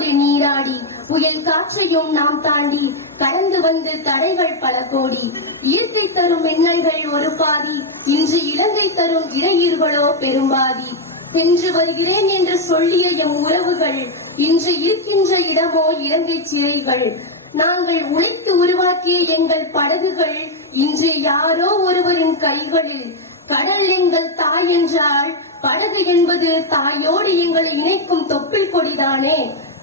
கடலோடு நீராடி புயல் காற்றையும் நாம் தாண்டி கடந்து வந்து தடைகள் பல கோடி. இயற்கை தரும் மின்னல்கள் ஒரு பாதி, இன்று இலங்கை தரும் இடையூறுகளோ பெரும்பாதி. சென்று வருகிறேன் என்று சொல்லிய எம் உறவுகள் இன்று இருக்கின்ற இடமோ இலங்கை சிறைகள். நாங்கள் உழைத்து உருவாக்கிய எங்கள் படகுகள் இன்று யாரோ ஒருவரின் கைகளில். கடல் எங்கள் தாய் என்றால் படகு என்பது தாயோடு எங்களை இணைக்கும் தொப்பில் கொடிதானே.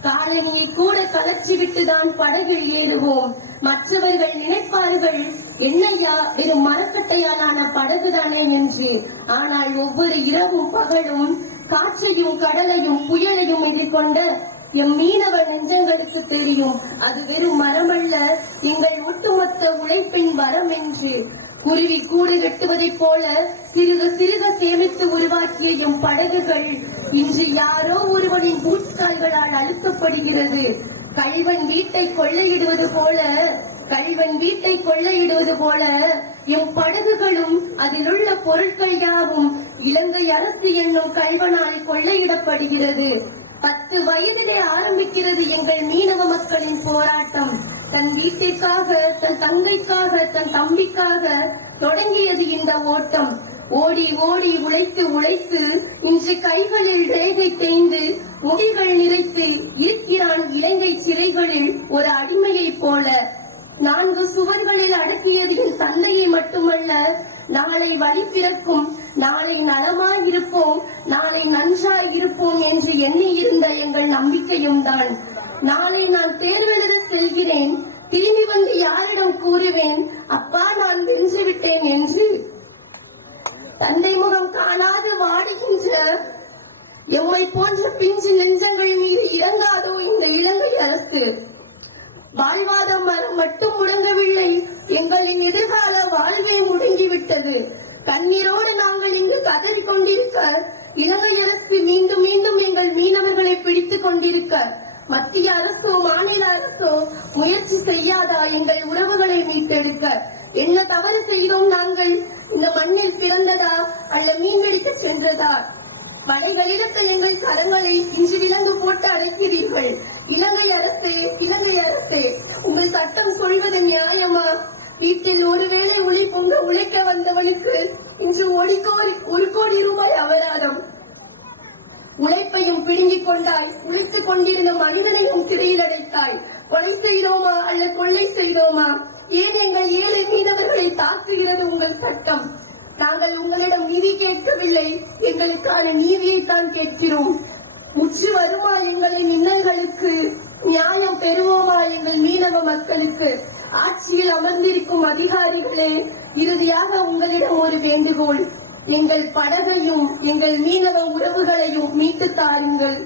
காலங்களை கூட கலச்சிவிட்டுதான் படகில் ஏறுவோம். மற்றவர்கள் நினைப்பார்கள் என்னையா வெறும் மரக்கட்டையாலான படகுதானே என்று. ஆனால் ஒவ்வொரு இரவும் பகலும் காற்றையும் கடலையும் புயலையும் எதிர்கொண்ட எம் மீனவ நெஞ்சங்களுக்கு தெரியும் அது வெறும் மரமல்ல, எங்கள் ஒட்டுமொத்த உழைப்பின் வரம் என்று. குருவி கூடு கட்டுவதைப் போல சிறுக சிறுக சேமித்து உருவாக்கிய எம் படகுகள் இன்று யாரோ ஒருவனின் பூட்கால்களால் அழுத்தப்படுகிறது. கள்வன் வீட்டை கொள்ளையிடுவது போல எம் படகுகளும் அதிலுள்ள பொருட்கள் யாவும் இலங்கை அரசு என்னும் கள்வனால் கொள்ளையிடப்படுகிறது. 10 வயதிலே ஆரம்பிக்கிறது எங்கள் மீனவ மக்களின் போராட்டம். தன் வீட்டிற்காக, தன் தங்கைக்காக, தன் தம்பிக்காக தொடங்கியது இந்த ஓட்டம். ஓடி ஓடி உழைத்து உழைத்து இன்று கைகளில் ரேகை தேய்ந்து முடிகள் நிறைத்து இருக்கிறான் இலங்கை சிறைகளில் ஒரு அடிமையை போல. 4 சுவர்களில் அடக்கியது என் தந்தையை மட்டுமல்ல, நாளை வழி பிறக்கும், நாளை நலமாயிருப்போம், நாளை நன்றாயிருப்போம் என்று எண்ணி இருந்த எங்கள் நம்பிக்கையும் தான். நாளை நான் தேர்வெழுத செல்கிறேன், திரும்பி வந்து யாரிடம் கூறுவேன் அப்பா நான் வென்று விட்டேன் என்று. தந்தை முகம் காணாது வாடுகின்ற எம்மை போன்ற பிஞ்சு நெஞ்சங்கள் மீது இறங்காதோ இந்த இலங்கை அரசு. வாழ்வாத மரம் மட்டும் முடங்கவில்லை, எங்களின் எதிர்கால வாழ்வே முடங்கிவிட்டது. கண்ணீரோடு நாங்கள் இங்கு கதறிக் கொண்டிருக்க இலங்கை அரசு மீண்டும் மீண்டும் எங்கள் மீனவர்களை பிடித்துக் கொண்டிருக்க மத்திய அரசோ மாநில அரசோ முயற்சி செய்யாதா எங்கள் உறவுகளை மீட்டெடுக்க? என்ன தவறு செய்தோம் நாங்கள்? இந்த மண்ணில் பிறந்ததா அல்ல மீன்பிடிக்க சென்றதா? வலைகளிடத்த எங்கள் கரங்களை இன்று விலங்கு போட்டு அழைக்கிறீர்கள். இலங்கை அரசே, இலங்கை அரசே, உங்கள் சட்டம் சொல்வது நியாயமா? வீட்டில் ஒருவேளை ஒளி பொங்க உழைக்க வந்தவனுக்கு இன்று 1 கோடி ரூபாய் அபராதம். உழைப்பையும் பிடுங்கிக் கொண்டால் உழைத்துக் கொண்டிருந்த மனிதனையும் சிறையில் அடைத்தாள். கொலை செய்தோமா அல்ல கொள்ளை செய்தோமா? ஏன் எங்கள் ஏழை மீனவர்களை தாக்குகிறது உங்கள் சட்டம்? நாங்கள் உங்களிடம் நீதி கேட்கவில்லை, எங்களுக்கான நீதியைத்தான் கேட்கிறோம். முற்று வருமா எங்களின் இன்னல்களுக்கு? நியாயம் பெறுவோமா எங்கள் மீனவ மக்களுக்கு? ஆட்சியில் அமர்ந்திருக்கும் அதிகாரிகளே, இறுதியாக உங்களிடம் ஒரு வேண்டுகோள். எங்கள் படகையும் எங்கள் மீனவ உறவுகளையும் மீட்டு தாருங்கள்.